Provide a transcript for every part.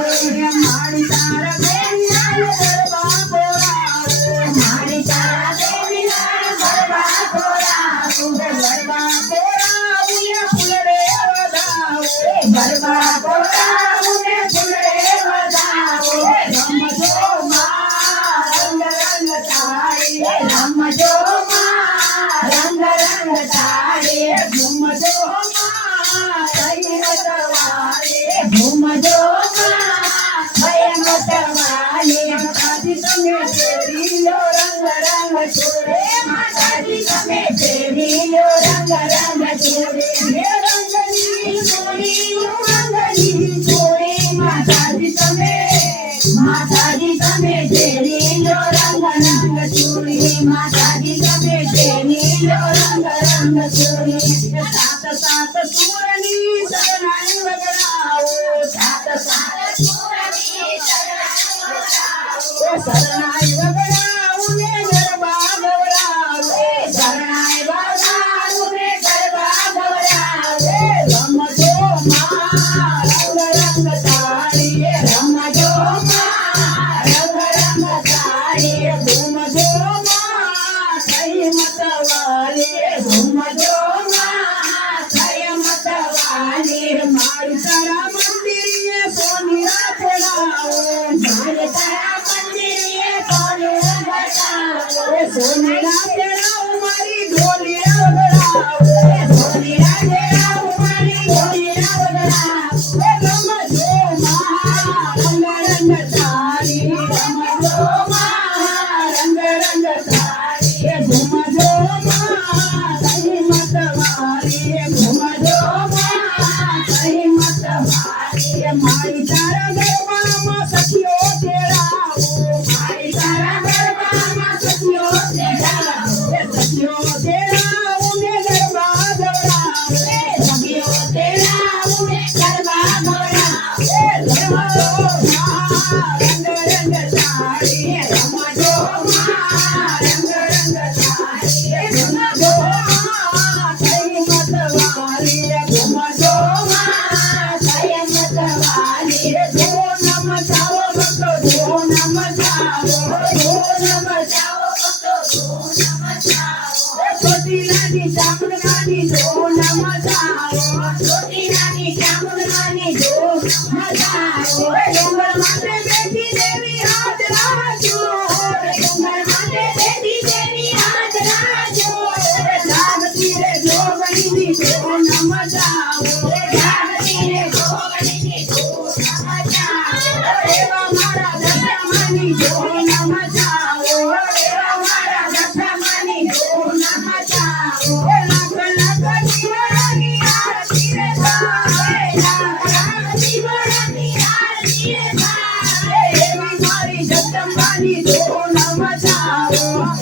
મારી તારા દેવીલાલ ગરબા બોલાવો મારી તારા દેવીલાલ ગરબા બોલાવો ગરબા બોલાવું ને ફૂલડે વધાવો ગરબા બોલાવું ને ફૂલડે વધાવો રમજો માં રંગ રંગ તાળી રમજો માં રંગ રંગ તાળી ઘૂમજો માં કઈ મતવાળી ઘૂમજો માતાજી તમે ફેરીલો રંગ રંગ છોડે માતાજી તમે ફેરીલો રંગ રંગ છોડે હે રંગની છોડી રંગની છોડી માતાજી તમે ફેરીલો રંગ રંગ છોડી માતાજી તમે ફેરીલો રંગ રંગ છોડી સાત સાત સુરની શરણાઈ વગડાવો સાત સાત શરણાઈ વગડાવું ને ગરબા ગવડાવે શરણાઈ વગડાવું ને ગરબા ગવડાવે રમજો માં રંગ રંગ તાળી રમજો માં રંગ રંગ તાળી ઘૂમજો માં કઈ મતવાળી ઘૂમજો માં કઈ મતવાળી મારી તારા મંદિરે સોની રાખડાવો મારી તારા સોનેરા તેરાવ મારી ઢોલી રગડાવો સોનેરા તેરાવ મારી ઢોલી રગડાવો રમજો માં રંગ રંગ તાળી રમજો માં રંગ રંગ તાળી ઘૂમજો માં કઈ મતવાળી ઘૂમજો માં કઈ મતવાળી મારી તારા ગરબામાં સખીઓ તેરાવો મારી તારા ગરબામાં સખીઓ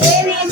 Baby